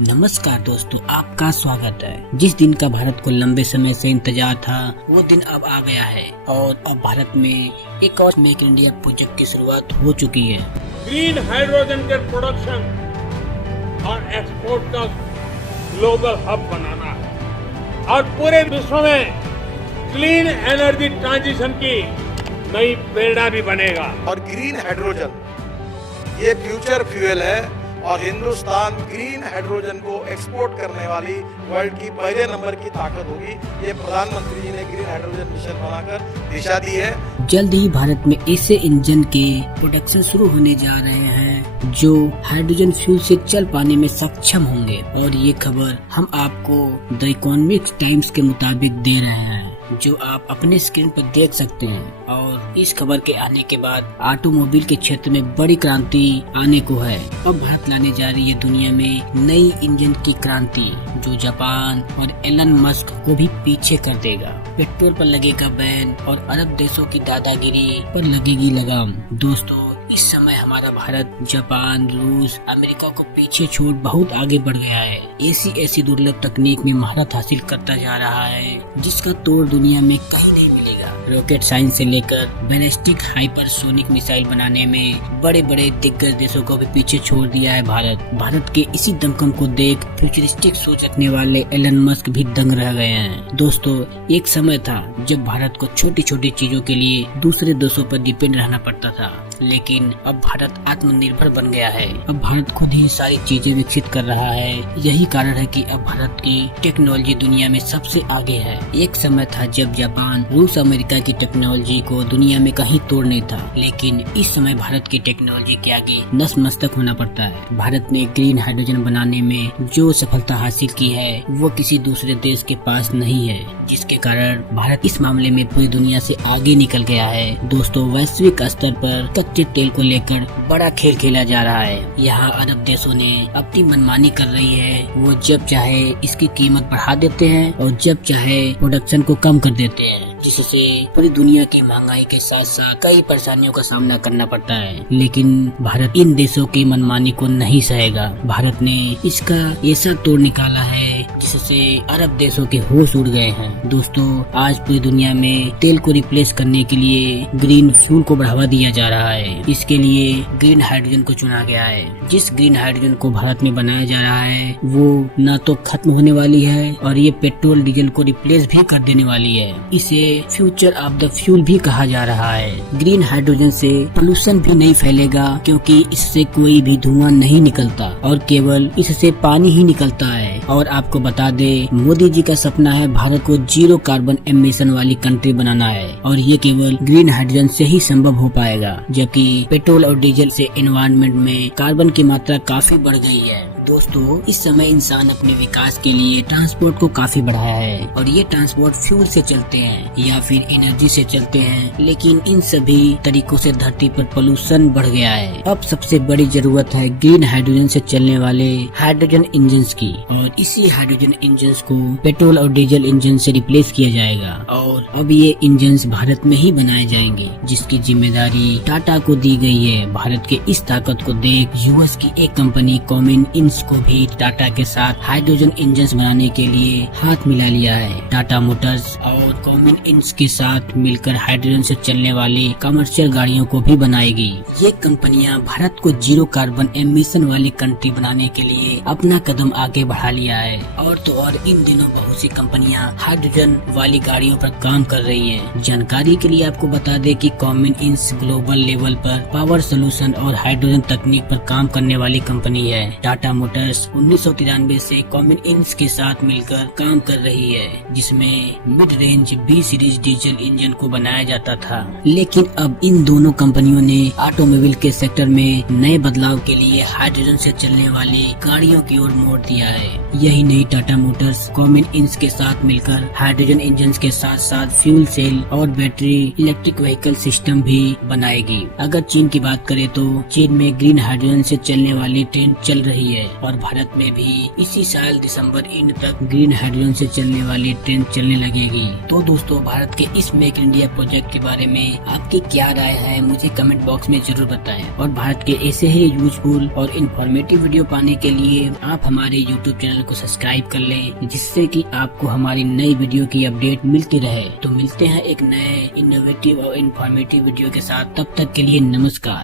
नमस्कार दोस्तों, आपका स्वागत है। जिस दिन का भारत को लंबे समय से इंतजार था वो दिन अब आ गया है और अब भारत में एक और मेक इन इंडिया प्रोजेक्ट की शुरुआत हो चुकी है। ग्रीन हाइड्रोजन के प्रोडक्शन और एक्सपोर्ट का ग्लोबल हब बनाना है और पूरे विश्व में क्लीन एनर्जी ट्रांजिशन की नई प्रेरणा भी बनेगा। और ग्रीन हाइड्रोजन ये फ्यूचर फ्यूल है और हिंदुस्तान ग्रीन हाइड्रोजन को एक्सपोर्ट करने वाली वर्ल्ड की पहले नंबर की ताकत होगी। ये प्रधानमंत्री जी ने ग्रीन हाइड्रोजन मिशन बनाकर दिशा दी है। जल्द ही भारत में ऐसे इंजन के प्रोडक्शन शुरू होने जा रहे हैं जो हाइड्रोजन फ्यूल से चल पाने में सक्षम होंगे और ये खबर हम आपको द इकोनॉमिक टाइम्स के मुताबिक दे रहे हैं, जो आप अपने स्क्रीन पर देख सकते हैं। और इस खबर के आने के बाद ऑटोमोबाइल के क्षेत्र में बड़ी क्रांति आने को है। अब भारत लाने जा रही है दुनिया में नई इंजन की क्रांति, जो जापान और एलन मस्क को भी पीछे कर देगा। पेट्रोल पर लगेगा बैन और अरब देशों की दादागिरी पर लगेगी लगाम। दोस्तों, इस समय हमारा भारत जापान, रूस, अमेरिका को पीछे छोड़ बहुत आगे बढ़ गया है। ऐसी दुर्लभ तकनीक में महारत हासिल करता जा रहा है जिसका तोड़ दुनिया में कहीं नहीं मिलेगा। रॉकेट साइंस से लेकर बैलिस्टिक हाइपरसोनिक मिसाइल बनाने में बड़े बड़े दिग्गज देशों को भी पीछे छोड़ दिया है भारत के इसी दमखम को देख फ्यूचरिस्टिक सोच रखने वाले एलन मस्क भी दंग रह गए हैं। दोस्तों, एक समय था जब भारत को छोटी छोटी चीजों के लिए दूसरे देशों पर डिपेंड रहना पड़ता था, लेकिन अब भारत आत्मनिर्भर बन गया है। अब भारत खुद ही सारी चीजें विकसित कर रहा है। यही कारण है कि अब भारत की टेक्नोलॉजी दुनिया में सबसे आगे है। एक समय था जब जापान, रूस, अमेरिका की टेक्नोलॉजी को दुनिया में कहीं तोड़ नहीं था, लेकिन इस समय भारत की टेक्नोलॉजी के आगे नतमस्तक होना पड़ता है। भारत ने ग्रीन हाइड्रोजन बनाने में जो सफलता हासिल की है वो किसी दूसरे देश के पास नहीं है, जिसके कारण भारत इस मामले में पूरी दुनिया से आगे निकल गया है। दोस्तों, वैश्विक स्तर पर कच्चे तेल को लेकर बड़ा खेल खेला जा रहा है। यहाँ अरब देशों ने अपनी मनमानी कर रही है। वो जब चाहे इसकी कीमत बढ़ा देते हैं और जब चाहे प्रोडक्शन को कम कर देते हैं, जिससे पूरी दुनिया की महंगाई के साथ साथ कई परेशानियों का सामना करना पड़ता है। लेकिन भारत इन देशों की मनमानी को नहीं सहेगा। भारत ने इसका ऐसा तोड़ निकाला है जिससे अरब देशों के होश उड़ गए हैं। दोस्तों, आज पूरी दुनिया में तेल को रिप्लेस करने के लिए ग्रीन फ्यूल को बढ़ावा दिया जा रहा है। इसके लिए ग्रीन हाइड्रोजन को चुना गया है। जिस ग्रीन हाइड्रोजन को भारत में बनाया जा रहा है वो न तो खत्म होने वाली है और ये पेट्रोल डीजल को रिप्लेस भी कर देने वाली है। इसे फ्यूचर ऑफ द फ्यूल भी कहा जा रहा है। ग्रीन हाइड्रोजन से पोल्यूशन भी नहीं फैलेगा क्योंकि इससे कोई भी धुआं नहीं निकलता और केवल इससे पानी ही निकलता है। और आपको बता दे, मोदी जी का सपना है भारत को जीरो कार्बन एमिशन वाली कंट्री बनाना है और ये केवल ग्रीन हाइड्रोजन से ही संभव हो पाएगा, जबकि पेट्रोल और डीजल से एनवायरनमेंट में कार्बन की मात्रा काफी बढ़ गई है। दोस्तों, इस समय इंसान अपने विकास के लिए ट्रांसपोर्ट को काफी बढ़ाया है और ये ट्रांसपोर्ट फ्यूल से चलते हैं या फिर एनर्जी से चलते हैं, लेकिन इन सभी तरीकों से धरती पर पोल्यूशन बढ़ गया है। अब सबसे बड़ी जरूरत है ग्रीन हाइड्रोजन से चलने वाले हाइड्रोजन इंजन की और इसी हाइड्रोजन इंजन को पेट्रोल और डीजल इंजन से रिप्लेस किया जाएगा और अब ये इंजन भारत में ही बनाए जाएंगे, जिसकी जिम्मेदारी टाटा को दी गई है। भारत के इस ताकत को देख यूएस की एक कंपनी कॉमिन को भी टाटा के साथ हाइड्रोजन इंजन बनाने के लिए हाथ मिला लिया है। टाटा मोटर्स और कॉमिन इंस के साथ मिलकर हाइड्रोजन से चलने वाली कमर्शियल गाड़ियों को भी बनाएगी। ये कंपनियां भारत को जीरो कार्बन एमिशन वाली कंट्री बनाने के लिए अपना कदम आगे बढ़ा लिया है। और तो और इन दिनों बहुत सी कंपनियां हाइड्रोजन वाली गाड़ियों पर काम कर रही है। जानकारी के लिए आपको बता दे कि कॉमिन इंस ग्लोबल लेवल पर पावर सोल्यूशन और हाइड्रोजन तकनीक पर काम करने वाली कंपनी है। टाटा मोटर्स 1993 से कॉमिन इंस के साथ मिलकर काम कर रही है, जिसमें mid range B series diesel engine को बनाया जाता था। लेकिन अब इन दोनों कंपनियों ने ऑटोमोबाइल के सेक्टर में नए बदलाव के लिए हाइड्रोजन से चलने वाली गाड़ियों की ओर मोड़ दिया है। यही नहीं, टाटा मोटर्स कॉमिन इंस के साथ मिलकर हाइड्रोजन इंजन के साथ साथ फ्यूल सेल और बैटरी इलेक्ट्रिक व्हीकल सिस्टम भी बनाएगी। अगर चीन की बात करें तो चीन में ग्रीन हाइड्रोजन से चलने वाली ट्रेन चल रही है। और भारत में भी इसी साल दिसंबर एंड तक ग्रीन हाइड्रोजन से चलने वाली ट्रेन चलने लगेगी। तो दोस्तों, भारत के इस मेक इन इंडिया प्रोजेक्ट के बारे में आपकी क्या राय है, मुझे कमेंट बॉक्स में जरूर बताएं। और भारत के ऐसे ही यूजफुल और इन्फॉर्मेटिव वीडियो पाने के लिए आप हमारे यूट्यूब चैनल को सब्सक्राइब कर लें, जिससे कि आपको हमारी नई वीडियो की अपडेट मिलती रहे। तो मिलते हैं एक नए इनोवेटिव और इन्फॉर्मेटिव वीडियो के साथ, तब तक के लिए नमस्कार।